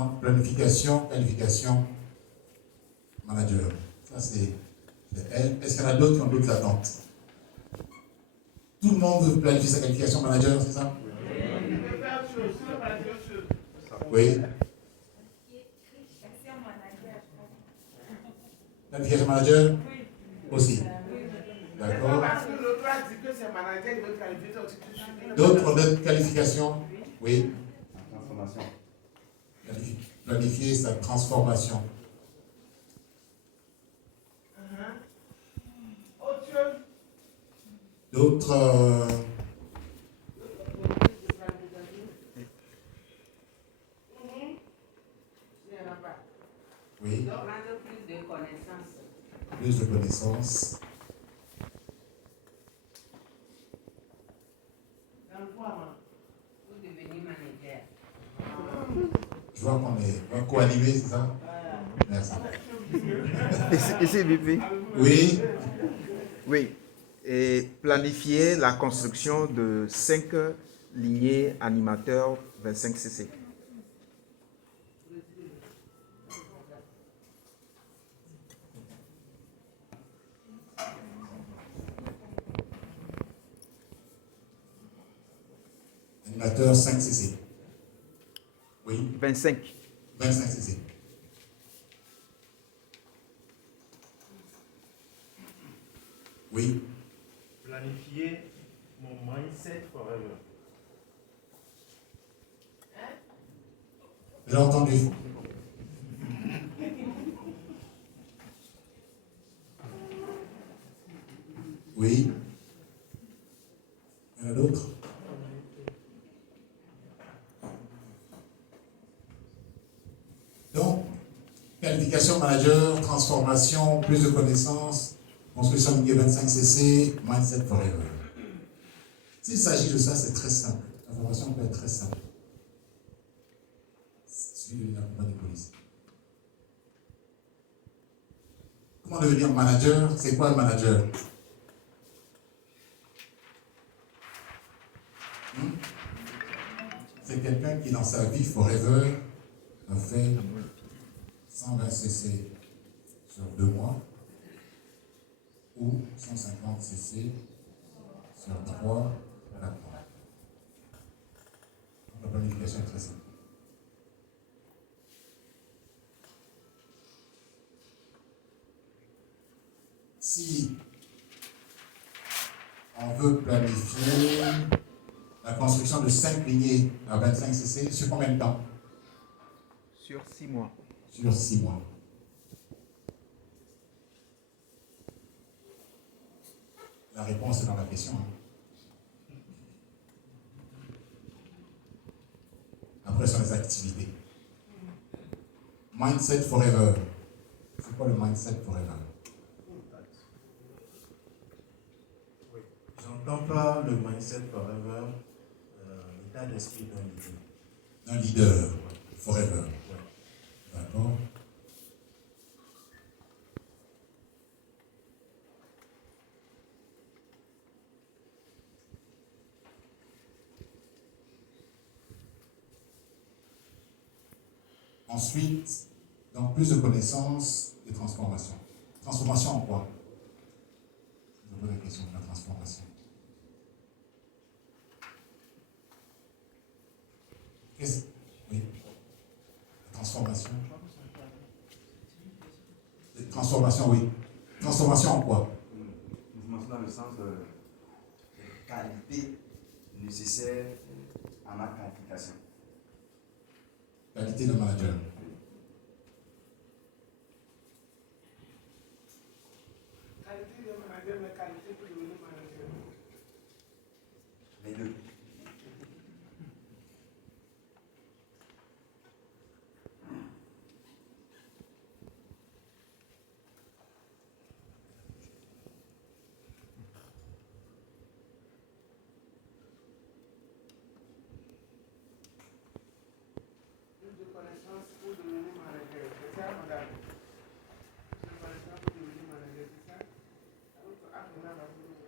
Donc, planification, qualification, manager. Ça, c'est elle. Est-ce qu'il y en a d'autres qui ont d'autres attentes? Tout le monde veut planifier sa qualification manager, c'est ça? Oui. Planification manager? Aussi. D'accord. D'autres qualifications? Oui. Transformation. Planifier sa transformation. D'autres. Oui. Plus de connaissances. Plus de connaissances. Pour devenir manager. Je vois qu'on est co-animé, c'est ça? Merci. Et c'est Bibi? Oui. Oui. Et planifier la construction de 5 lignées animateurs 25cc. Animateur 5cc. Oui. 25. 25cc. Oui. Planifier mon mindset forever. J'ai entendu. Oui. Il y en a d'autres? Donc, qualification manager, transformation, plus de connaissances, construction lignée 25cc, mindset forever. S'il s'agit de ça, c'est très simple. La formation peut être très simple. Suivez la compagnie de police. Comment devenir manager? C'est quoi le manager? C'est quelqu'un qui, dans sa vie forever, a fait 120cc sur 2 mois ou 150cc sur 3 à 4 mois. La planification est très simple. Si on veut planifier la construction de 5 lignées à 25cc, sur combien de temps? Sur 6 mois. Sur 6 mois. La réponse est dans la question. Après, ce sont les activités. Mindset forever. C'est quoi le mindset forever? Oui. J'entends pas le mindset forever, l'état d'esprit d'un leader. Un leader forever. Ouais. D'accord. Ensuite, donc plus de connaissances et transformation. Transformation en quoi? Je vous pose la question de la transformation. Oui. La transformation. Transformation, oui. Transformation en quoi? Transformation dans le sens de qualité nécessaire à ma qualification. Qualité de manager. Qualité de manager, mais qualité pour devenir manager. Les deux. Plus de connaissances pour devenir manager. C'est ça, madame? Plus de connaissances pour devenir manager, c'est ça? Alors, apprenez la boule.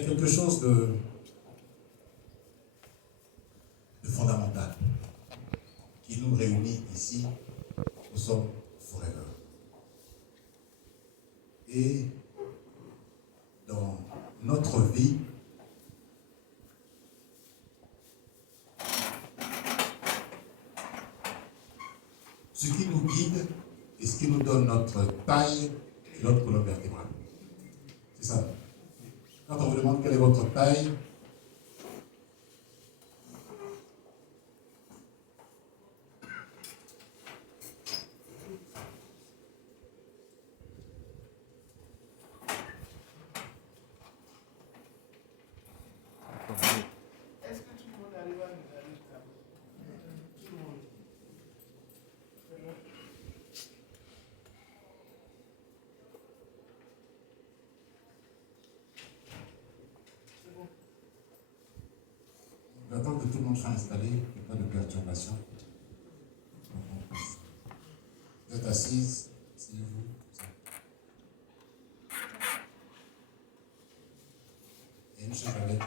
Il y a quelque chose de fondamental qui nous réunit ici. Nous sommes forever. Et dans notre vie, ce qui nous guide et ce qui nous donne notre taille et notre colonne vertébrale. C'est ça. Quand on vous demande quelle est votre taille, Est-ce que tout le monde arrive à nous regarder le tableau? Tout le monde. C'est bon. j'attends que tout le monde soit installé, qu'il n'y ait pas de perturbation. Vous êtes assise, asseyez-vous. Et une chaise avec des.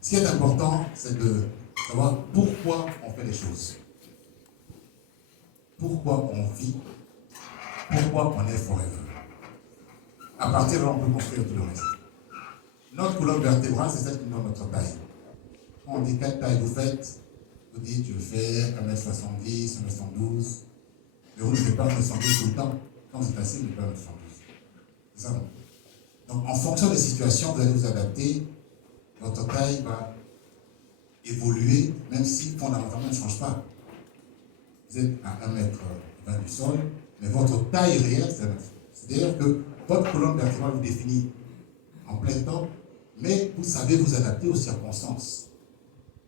Ce qui est important, c'est de savoir pourquoi on fait les choses. Pourquoi on vit. Pourquoi on est forever. À partir de là, on peut construire tout le reste. Notre colonne vertébrale, c'est celle qui donne notre taille. Quand on dit quelle taille vous faites, vous dites je fais 1m70, 1m72. Mais vous ne faites pas 1m72 tout le temps. Quand vous êtes assis, vous ne faites pas 1m72. C'est ça, non? Donc, en fonction des situations, vous allez vous adapter. Votre taille va évoluer, même si fondamentalement, elle ne change pas. Vous êtes à 1m20 du sol, mais votre taille réelle, c'est 1m. C'est-à-dire que votre colonne vertébrale vous définit en plein temps, mais vous savez vous adapter aux circonstances.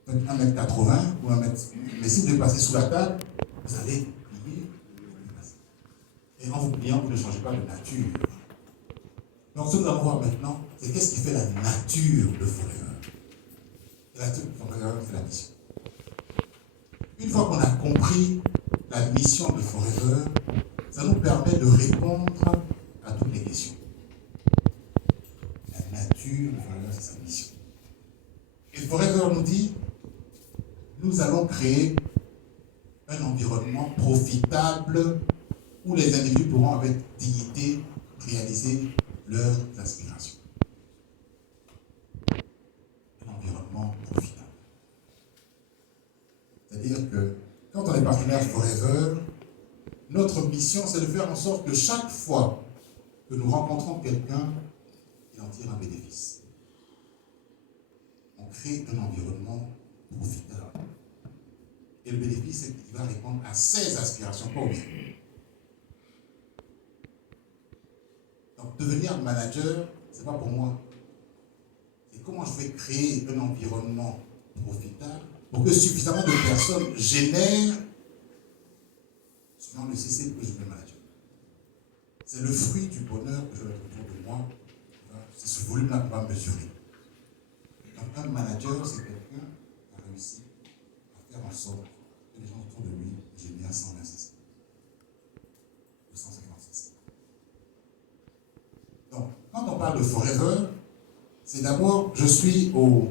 Vous faites 1m80 ou 1m. Mais si vous devez passer sous la table, vous allez plier. Et en vous pliant, vous ne changez pas de nature. Donc, ce que nous allons voir maintenant, c'est qu'est-ce qui fait la nature de Forever. La nature de Forever, c'est la mission. Une fois qu'on a compris la mission de Forever, ça nous permet de répondre à toutes les questions. La nature de Forever, c'est sa mission. Et Forever nous dit, nous allons créer un environnement profitable où les individus pourront avec dignité réaliser leurs aspirations. Un environnement profitable. C'est-à-dire que quand on est partenaire Forever, notre mission, c'est de faire en sorte que chaque fois que nous rencontrons quelqu'un, il en tire un bénéfice. On crée un environnement profitable. Et le bénéfice, c'est qu'il va répondre à ses aspirations, pas aux miennes. Donc, devenir manager, ce n'est pas pour moi. C'est comment je vais créer un environnement profitable pour que suffisamment de personnes génèrent suivant le CC que je vais manager. C'est le fruit du bonheur que je vais mettre autour de moi. C'est ce volume-là qu'on va mesurer. Donc, un manager, c'est quelqu'un qui a réussi à faire en sorte que les gens autour de lui génèrent 120 CC. Ou 150 CC. Donc, quand on parle de Forever, c'est d'abord, je suis au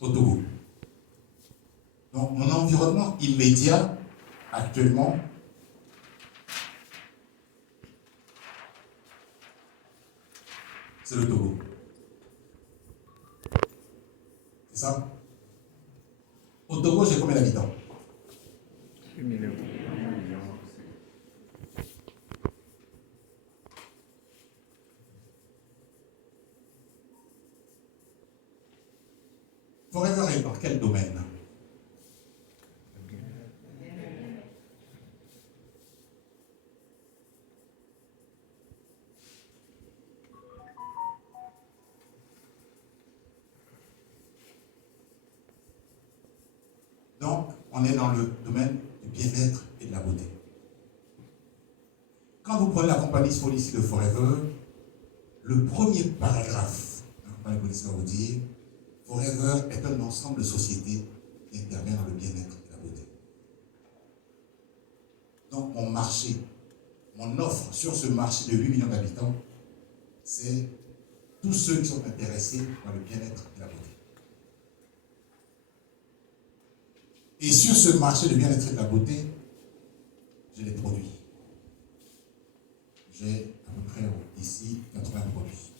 Togo. Donc, mon environnement immédiat, actuellement, c'est le Togo. C'est ça? Au Togo, j'ai combien d'habitants? 1 million. Forever est dans quel domaine? Donc, on est dans le domaine du bien-être et de la beauté. Quand vous prenez la compagnie Policy de Forever, le premier paragraphe de la compagnie Policy va vous dire Forever est un ensemble de sociétés qui intervient dans le bien-être et la beauté. Donc, mon marché marché, mon offre sur ce marché de 8 millions d'habitants, c'est tous ceux qui sont intéressés par le bien-être et la beauté. Et sur ce marché de bien-être et de la beauté, j'ai les produits. J'ai à peu près ici 80 produits.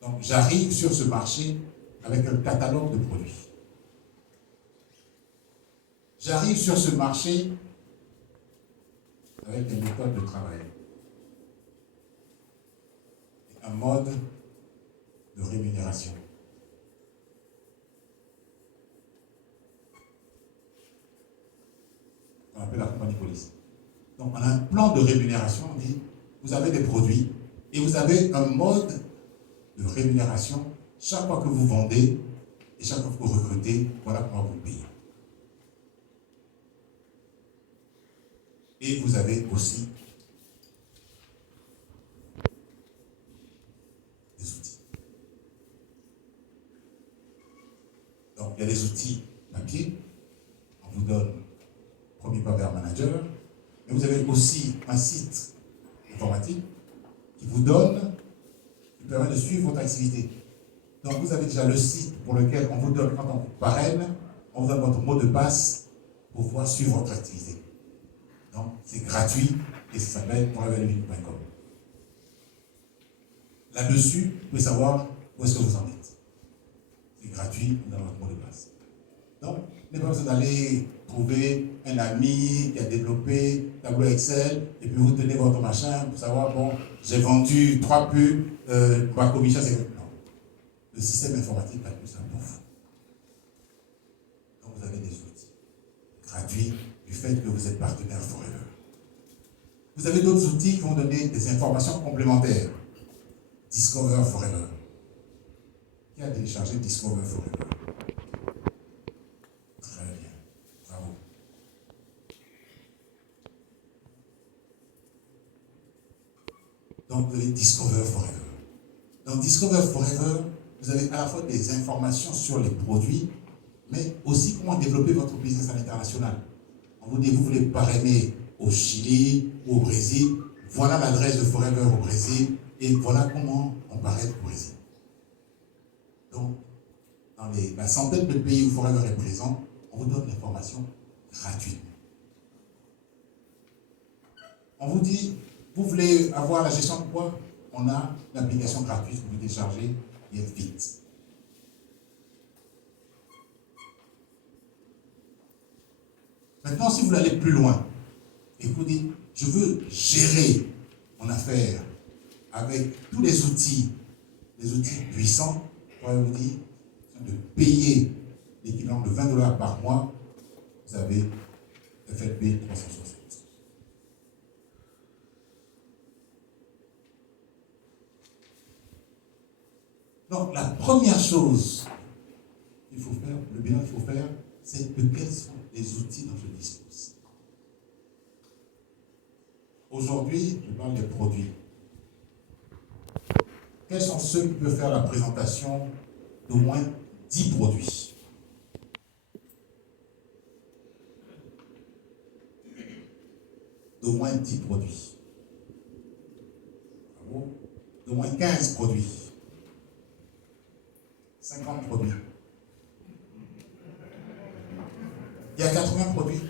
Donc j'arrive sur ce marché avec un catalogue de produits. J'arrive sur ce marché avec des méthodes de travail. Et un mode de rémunération. On appelle la compagnie police. Donc on a un plan de rémunération, on dit, vous avez des produits et vous avez un mode de rémunération chaque fois que vous vendez et chaque fois que vous recrutez, voilà comment vous payez. Et vous avez aussi des outils. Donc il y a des outils papier, on vous donne premier pas vers manager, mais vous avez aussi un site informatique qui vous donne, qui permet de suivre votre activité. Donc vous avez déjà le site pour lequel on vous donne, quand on vous parraine, on vous donne votre mot de passe pour pouvoir suivre votre activité. Donc c'est gratuit et ça s'appelle foreverliving.com. Là-dessus, vous pouvez savoir où est-ce que vous en êtes. C'est gratuit, vous avez votre mot de passe. Donc, vous n'avez pas besoin d'aller trouver un ami qui a développé tableau Excel et puis vous tenez votre machin pour savoir, bon, j'ai vendu 3 pubs, ma commission c'est... Non. Le système informatique va plus simple pour vous. Donc, vous avez des outils gratuits du fait que vous êtes partenaire Forever. Vous avez d'autres outils qui vont donner des informations complémentaires. Discover Forever. Qui a téléchargé Discover Forever? Très bien. Bravo. Donc, vous avez Discover Forever. Dans Discover Forever, vous avez à la fois des informations sur les produits, mais aussi comment développer votre business à l'international. On vous dit, vous voulez parrainer au Chili ou au Brésil, voilà l'adresse de Forever au Brésil, et voilà comment on parraine au Brésil. Donc, dans la centaine de pays où Forever est présent, on vous donne l'information gratuitement. On vous dit, vous voulez avoir la gestion de poids? On a l'application gratuite que vous pouvez télécharger et être vite. Maintenant, si vous voulez aller plus loin, et que vous dites, je veux gérer mon affaire avec tous les outils puissants, on va vous dire de payer l'équivalent de $20 par mois, vous avez FLP 360. Donc, la première chose qu'il faut faire, le bilan qu'il faut faire, c'est de quels sont les outils dont je dispose. Aujourd'hui, je parle des produits. Quels sont ceux qui peuvent faire la présentation d'au moins 10 produits? D'au moins 10 produits. Bravo. D'au moins 15 produits. 50 produits. Il y a 80 produits.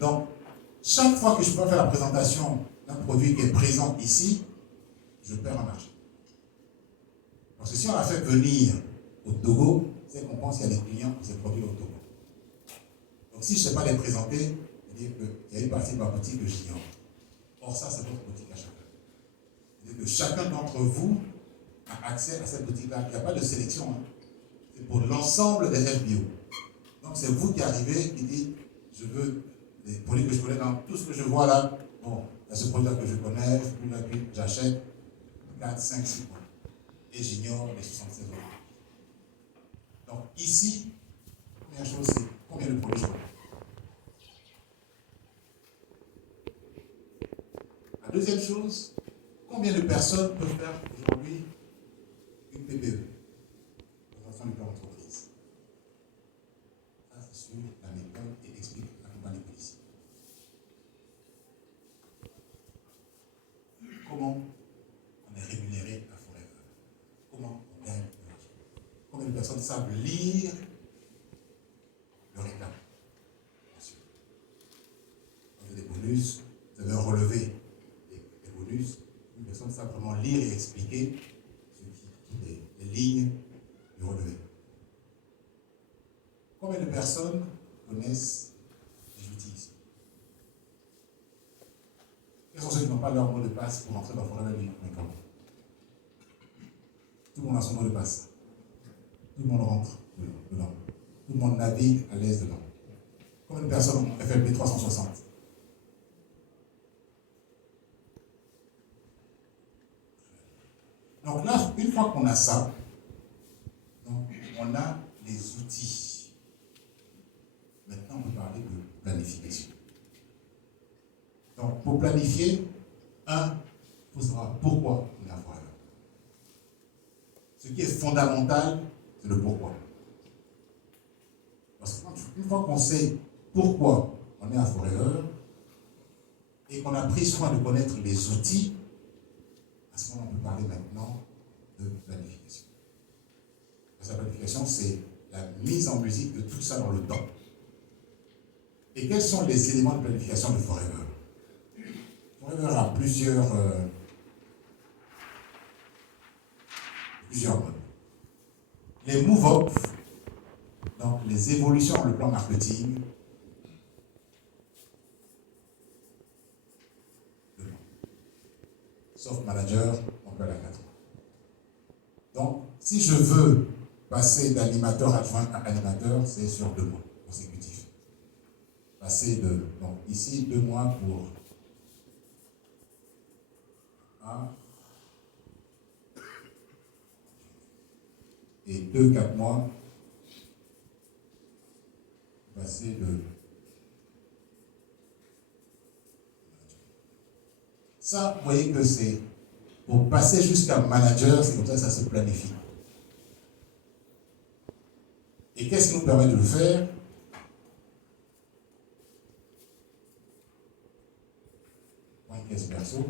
Donc, chaque fois que je peux faire la présentation d'un produit qui est présent ici, je perds en argent. Parce que si on la fait venir au Togo, c'est qu'on pense qu'il y a des clients pour ces produits au Togo. Donc, si je ne sais pas les présenter, je dis qu'il y a une partie de ma boutique que j'ignore. Or, ça, c'est votre boutique à chacun. C'est-à-dire que chacun d'entre vous a accès à cette boutique-là. Il n'y a pas de sélection. Hein. C'est pour l'ensemble des FBO. Donc, c'est vous qui arrivez et dites, je veux des produits que je connais dans tout ce que je vois là. Bon, il y a ce produit-là que je connais, j'achète 4, 5, 6 mois. Et j'ignore les 76 autres. Donc, ici, la première chose, c'est combien de produits je connais. La deuxième chose, combien de personnes peuvent faire aujourd'hui une PPE, présentation de personnes savent lire le récap. Bien sûr. Vous avez des bonus, vous avez un relevé des bonus. Une personne savent vraiment lire et expliquer les lignes du relevé. Combien de personnes connaissent les outils ici? Quels sont ceux qui n'ont pas leur mot de passe pour entrer dans forever.com? Tout le monde a son mot de passe. Tout le monde rentre dedans. Tout le monde navigue à l'aise dedans. Combien de personnes ont FLP 360? Donc là, une fois qu'on a ça, donc on a les outils. Maintenant, on peut parler de planification. Donc, pour planifier, il faut savoir pourquoi on est à Forever. Ce qui est fondamental, c'est le pourquoi. Parce qu'une fois qu'on sait pourquoi on est à Forever et qu'on a pris soin de connaître les outils, à ce moment, on peut parler maintenant de planification. Parce que la planification, c'est la mise en musique de tout ça dans le temps. Et quels sont les éléments de planification de Forever? Forever a plusieurs modes. Les move-up, donc les évolutions dans le plan marketing, sauf manager, on peut aller à 4 mois. Donc, si je veux passer d'animateur adjoint à animateur, c'est sur 2 mois consécutifs. Passer donc ici, 2 mois pour A et 2-4 mois, passer de ça, vous voyez que c'est pour passer jusqu'à manager, c'est comme ça que ça se planifie. Et qu'est-ce qui nous permet de le faire? Point caisse perso.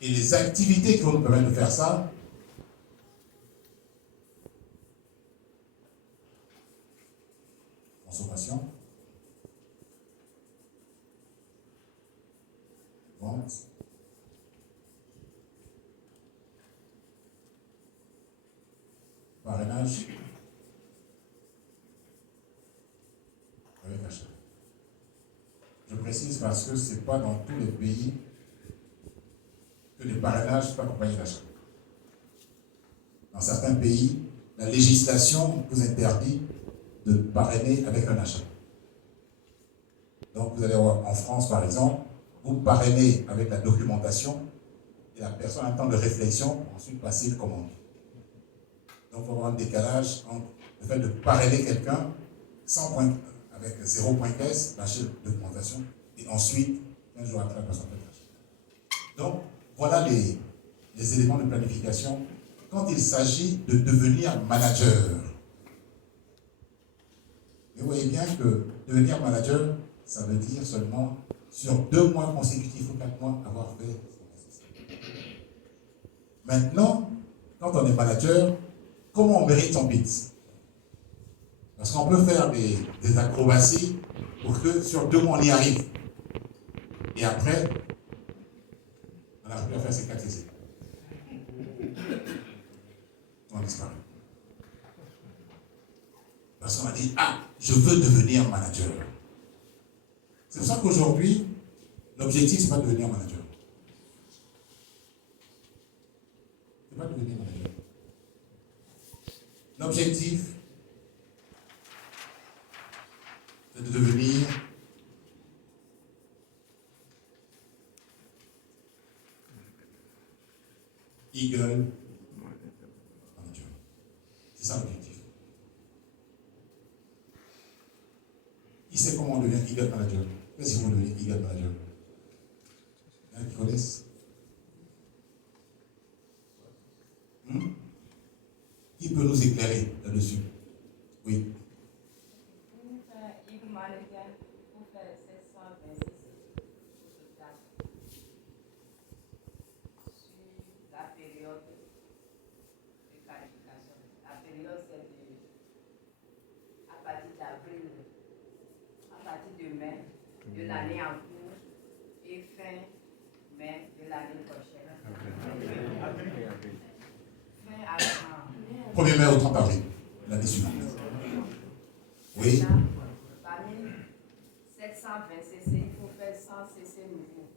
Et les activités qui vont nous permettre de faire ça, consommation, vente, parrainage, avec achat. Je précise parce que ce n'est pas dans tous les pays que les parrainages sont accompagnés d'achat. Dans certains pays, la législation vous interdit de parrainer avec un achat. Donc vous allez voir en France par exemple, vous parrainez avec la documentation et la personne a un temps de réflexion pour ensuite passer une commande. Donc il faut avoir un décalage entre le fait de parrainer quelqu'un avec 0 point caisse, lâcher la documentation et ensuite, un jour après, la personne peut lâcher. Donc voilà les éléments de planification quand il s'agit de devenir manager. Et vous voyez bien que devenir manager, ça veut dire seulement sur 2 mois consécutifs ou 4 mois avoir fait ce qu'on nécessaire. Maintenant, quand on est manager, comment on mérite son PITS? Parce qu'on peut faire des acrobaties pour que sur 2 mois on y arrive. Et après, on n'arrive plus à faire ses 4 essais. On disparaît. Parce qu'on a dit, je veux devenir manager. C'est pour ça qu'aujourd'hui, l'objectif, ce n'est pas de devenir manager. Ce n'est pas de devenir manager. L'objectif, c'est de devenir Eagle manager. C'est ça l'objectif. Qui sait comment on devient Eagle manager? Qu'est-ce qu'ils vont devenir Eagle manager? Il y en a qui connaissent? Qui peut nous éclairer là-dessus? Oui. Pour faire Eagle manager, il faut faire 725 à partir de mai de l'année en cours et fin mai de l'année prochaine. Fin avril. 1er mai au 30 avril, l'année suivante. Oui. Parmi 720 CC, il faut faire 100 CC nouveaux.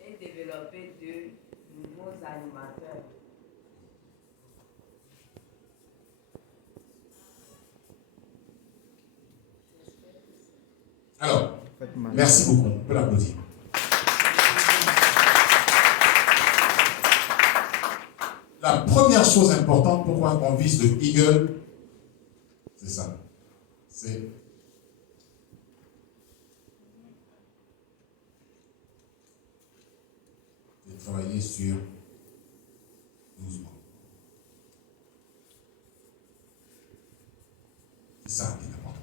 Et développer de nouveaux animateurs. Alors, merci beaucoup. On peut l'applaudir. La première chose importante, pourquoi on vise le Eagle, c'est ça. C'est de travailler sur 12 mois. C'est ça qui est important.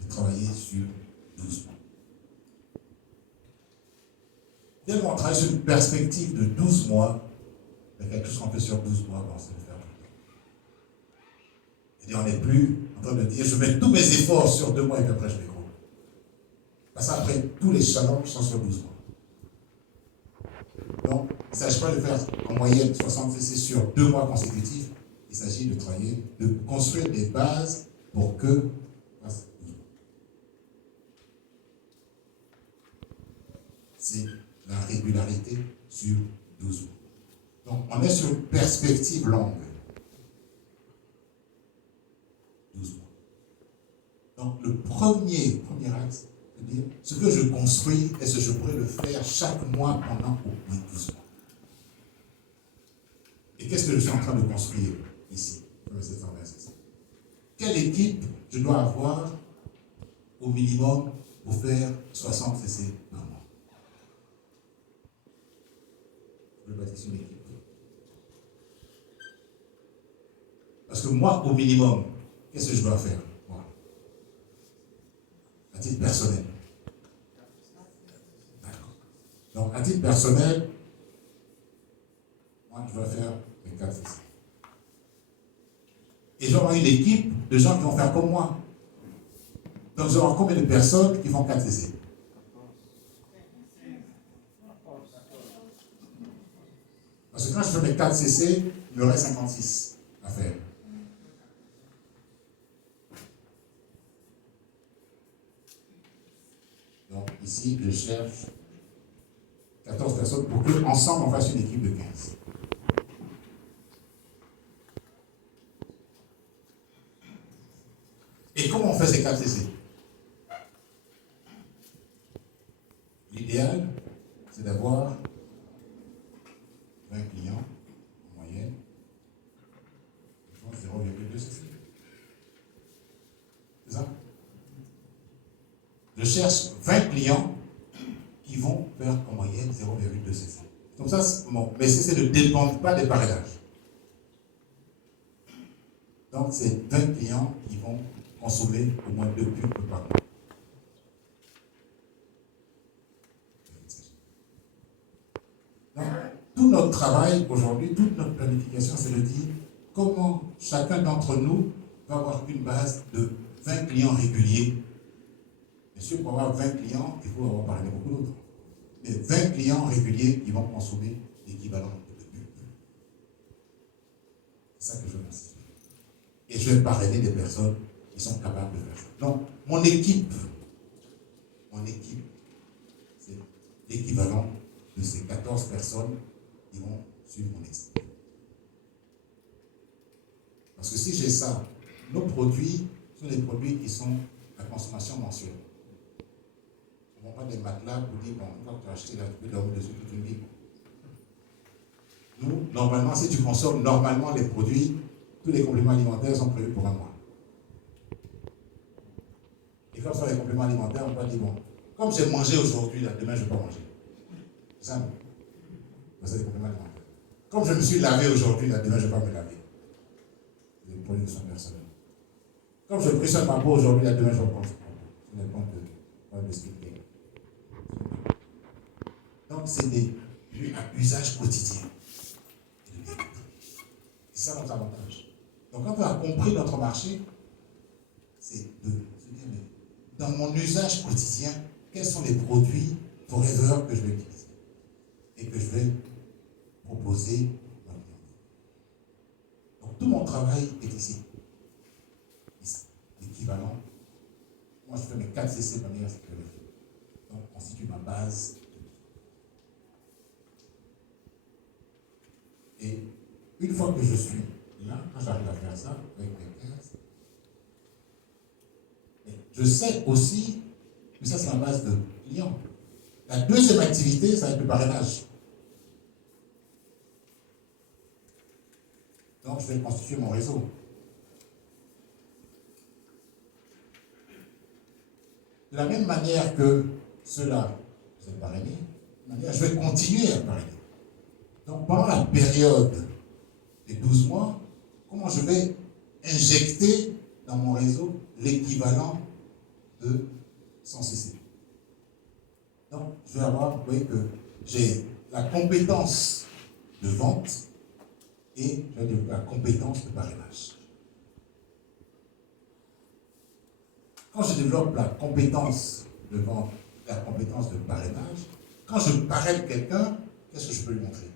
De travailler sur 12 mois. Dès qu'on travaille sur une perspective de 12 mois, il y a quelque chose qu'on fait sur 12 mois, on sait le faire tout le temps. Et on n'est plus en train de dire, je mets tous mes efforts sur 2 mois et puis après je m'écroule. Parce qu'après, tous les challenges sont sur 12 mois. Donc, il ne s'agit pas de faire en moyenne 60 CC sur 2 mois consécutifs. Il s'agit de travailler, de construire des bases pour que c'est la régularité sur 12 mois. Donc, on est sur une perspective longue. 12 mois. Donc, le premier axe, c'est-à-dire ce que je construis, est-ce que je pourrais le faire chaque mois pendant au moins 12 mois. Et qu'est-ce que je suis en train de construire ici? Quelle équipe je dois avoir au minimum pour faire 60 CC par mois? Je vais bâtir une équipe. Parce que moi, au minimum, qu'est-ce que je dois faire? Moi, à titre personnel. D'accord. Donc, à titre personnel, moi, je dois faire les 4 CC. Et j'aurai une équipe de gens qui vont faire comme moi. Donc, j'aurai combien de personnes qui font 4 CC? Parce que quand je fais mes 4 CC, il y aurait 56 à faire. Donc ici, je cherche 14 personnes pour qu'ensemble on fasse une équipe de 15. Et comment on fait ces 4 CC? L'idéal, c'est d'avoir 20 clients en moyenne, ils font 0,2 CC. C'est ça? Je cherche 20 clients qui vont faire en moyenne 0,2 CC. Comme ça, bon, mais CC ne dépendent pas des parrainages. Donc, c'est 20 clients qui vont consommer au moins 2 pubs par mois. Donc, tout notre travail aujourd'hui, toute notre planification, c'est de dire comment chacun d'entre nous va avoir une base de 20 clients réguliers. Bien sûr, pour avoir 20 clients, il faut avoir parrainé beaucoup d'autres. Mais 20 clients réguliers qui vont consommer l'équivalent de 2 pubs. C'est ça que je veux m'insister. Et je vais parrainer des personnes qui sont capables de faire ça. Donc, mon équipe, c'est l'équivalent de ces 14 personnes qui vont suivre mon exemple. Parce que si j'ai ça, nos produits sont des produits qui sont à consommation mensuelle. On ne vend pas des matelas pour dire, bon, quand tu as acheté là, tu peux dormir dessus toute une vie. Nous, normalement, si tu consommes normalement les produits, tous les compléments alimentaires sont prévus pour un mois. Et quand ce sont les compléments alimentaires, on va dire, bon, comme j'ai mangé aujourd'hui, là, demain je ne vais pas manger. C'est ça, non? C'est des compléments alimentaires. Comme je me suis lavé aujourd'hui, là, demain je ne vais pas me laver. C'est des produits de soins personnels. Comme je pris soin de ma peau aujourd'hui, là, demain je vais prendre ce produit. Ce n'est pas de skincare. Donc, c'est un usage quotidien. C'est ça notre avantage. Donc, quand on a compris notre marché, c'est de se dire, mais dans mon usage quotidien, quels sont les produits forever que je vais utiliser et que je vais proposer dans le client. Donc, tout mon travail est ici. L'équivalent. Moi, je fais mes 4 CC de manière sécuritaire. Donc, constitue ma base. Et une fois que je suis là, quand j'arrive à faire ça, avec mes 15, je sais aussi que ça, c'est la base de clients. La deuxième activité, ça va être le parrainage. Donc, je vais constituer mon réseau. De la même manière que ceux-là, vous êtes parrainés, je vais continuer à parrainer. Donc, pendant la période des 12 mois, comment je vais injecter dans mon réseau l'équivalent de 100 CC. Donc, je vais avoir, vous voyez que j'ai la compétence de vente et je vais développer la compétence de parrainage. Quand je développe la compétence de vente, la compétence de parrainage, quand je parraine quelqu'un, qu'est-ce que je peux lui montrer?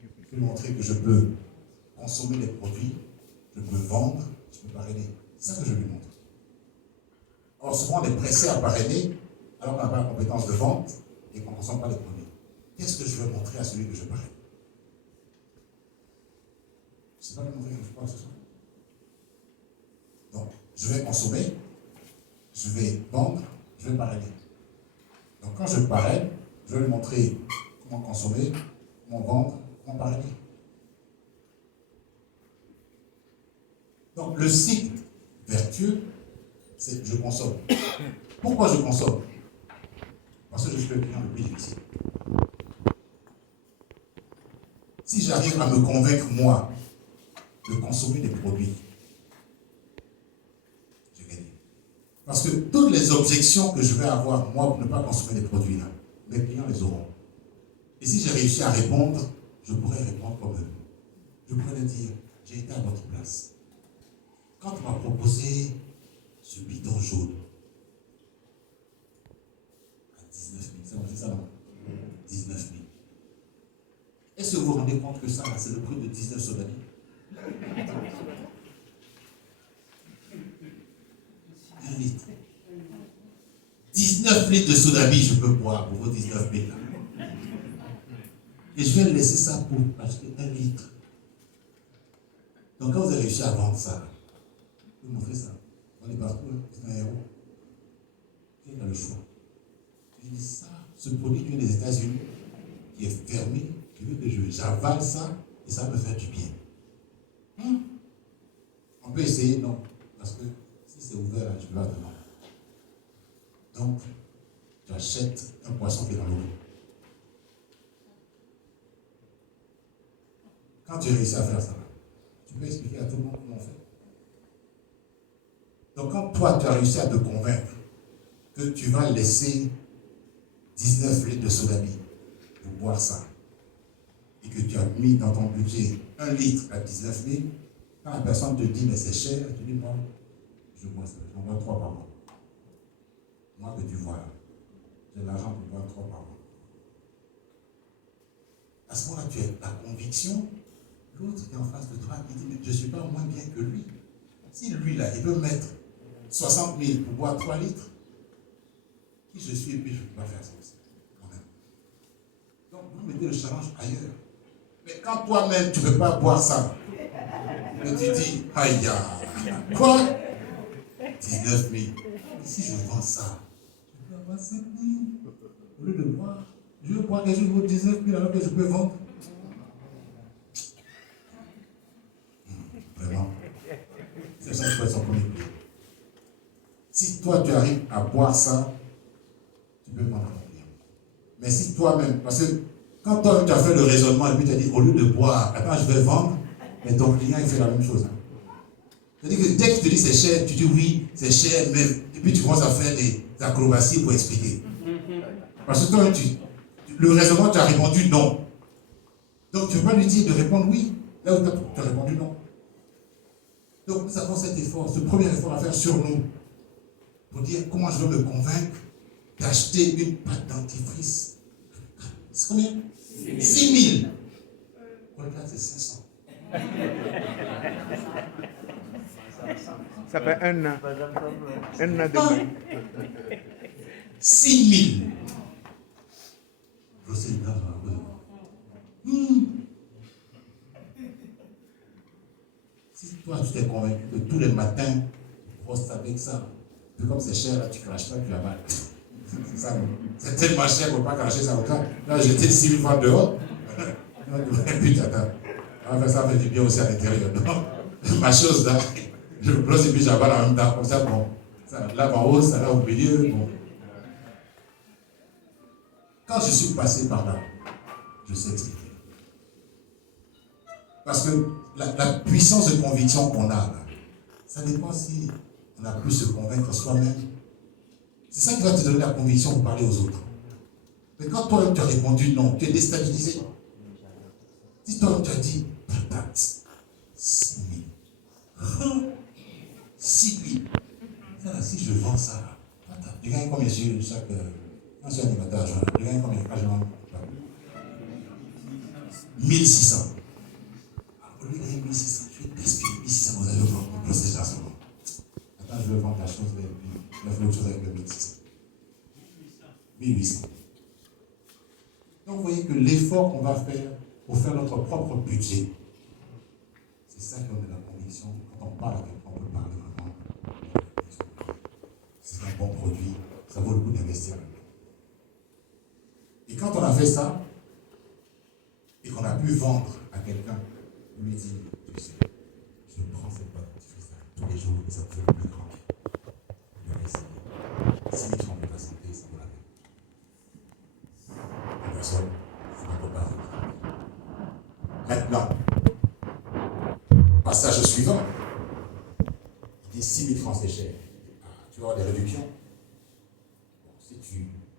Je peux lui montrer que je peux consommer des produits, je peux vendre, je peux parrainer. C'est ça que je lui montre. Or, souvent, on est pressé à parrainer alors qu'on n'a pas la compétence de vente et qu'on ne consomme pas les produits. Qu'est-ce que je vais montrer à celui que je parraine? Je ne sais pas lui montrer quelque chose ce soir. Donc, je vais consommer, je vais vendre, je vais parrainer. Donc, quand je parraine, je vais lui montrer comment consommer, comment vendre, comment parrainer. Donc, le cycle vertueux, c'est je consomme. Pourquoi je consomme? Parce que je suis le client le plus difficile. Si j'arrive à me convaincre, moi, de consommer des produits, j'ai gagné. Parce que toutes les objections que je vais avoir, moi, pour ne pas consommer des produits, là, mes clients les auront. Et si j'ai réussi à répondre, je pourrais répondre comme eux. Je pourrais leur dire, j'ai été à votre place. Quand on m'a proposé ce bidon jaune à 19 000, c'est ça, non? 19 000. Est-ce que vous vous rendez compte que ça, c'est le prix de 19 sodamis? Un litre. 19 litres de sodami, je peux boire pour vos 19 000 là. Et je vais laisser ça pour acheter 1 litre. Donc quand vous avez réussi à vendre ça, vous montrez ça. On est partout, c'est un héros. Quel a le choix? Je dis ça, ce produit vient des États-Unis, qui est fermé, qui veut que j'avale ça, et ça me fait du bien. On peut essayer, non. Parce que si c'est ouvert, je peux pas demander. Donc, tu achètes un poisson qui est dans l'eau. Quand tu réussis à faire ça, tu peux expliquer à tout le monde comment on fait. Donc, quand toi, tu as réussi à te convaincre que tu vas laisser 19 litres de sodami pour boire ça, et que tu as mis dans ton budget 1 litre à 19 000, quand la personne te dit, mais c'est cher, tu dis, moi, je bois ça, j'en bois 3 par mois. Moi que tu vois là, j'ai l'argent pour boire 3 par mois. À ce moment-là, tu as la conviction, l'autre qui est en face de toi, il dit, mais je ne suis pas moins bien que lui. Si lui là, il peut mettre 60 000 pour boire 3 litres, qui je suis et puis je ne peux pas faire ça aussi, quand même. Donc, vous mettez le challenge ailleurs. Mais quand toi-même, tu ne peux pas boire ça, et tu dis, aïe, quoi? 19 000. Et si je vends ça, je peux avoir 5 000. Au lieu de boire, je veux boire quelque chose pour 19 000 alors que je peux vendre. Vraiment. C'est ça qui peut être son premier prix. Si toi, tu arrives à boire ça, tu peux vendre à ton client. Mais si toi-même, parce que quand toi, tu as fait le raisonnement et puis tu as dit, au lieu de boire, attends, je vais vendre, mais ton client, il fait la même chose. Hein. C'est-à-dire que dès que tu te dis c'est cher, tu dis oui, c'est cher, mais et puis tu commences à faire des acrobaties pour expliquer. Parce que toi, le raisonnement, tu as répondu non. Donc, tu ne peux pas lui dire de répondre oui, là où tu as répondu non. Donc, nous avons cet effort, ce premier effort à faire sur nous, pour dire comment je veux me convaincre d'acheter une pâte dentifrice. C'est combien? 6 000. Pour le plat, c'est 500. Ça fait un an. Un an demain. 6 000. Je sais bien, Si toi, tu t'es convaincu que tous les matins, tu brosses avec ça, puis comme c'est cher, là, tu craches pas, tu as mal. C'est ça, c'est tellement cher pour ne pas cracher ça au cas. Là, j'étais 6 000 fois dehors. Puis, attends, on va faire ça, fait du bien aussi à l'intérieur. Non, ma chose là, je me brosse et puis j'avale en même temps, comme ça, bon. Ça là en haut, ça là au milieu, bon. Quand je suis passé par là, je sais expliquer. Parce que la puissance de conviction qu'on a, là, ça dépend si on a pu se convaincre soi-même. C'est ça qui va te donner la conviction pour parler aux autres. Mais quand toi, tu as répondu non, tu es déstabilisé. Si toi, tu as dit, patate, 6 000. 6 000. Ça, là, si je vends ça, patate, je gagne combien sur chaque... Quand je suis animateur, je gagne combien quand je vends 1600. Au lieu de gagner 1600, je vais gaspiller 1600, vous allez vendre une grosse déjà sur moi. Attends, je vais vendre la chose, et puis je vais faire autre chose avec le 1600. 1800. Donc vous voyez que l'effort qu'on va faire pour faire notre propre budget, c'est ça qui donne de la conviction. Quand on parle à quelqu'un, on peut parler vraiment. C'est un bon produit, ça vaut le coup d'investir avec lui. Et quand on a fait ça, et qu'on a pu vendre à quelqu'un, on lui dit, tu sais, je prends cette boîte, tu fais ça tous les jours, et ça te fait le plus grand. Je vais essayer. 6 000 francs de ta santé, ça vaut la peine. La personne, ça ne peut pas faire. Maintenant, passage suivant, il dit 6 000 francs c'est cher. Ah, tu vas avoir des réductions. Bon, si tu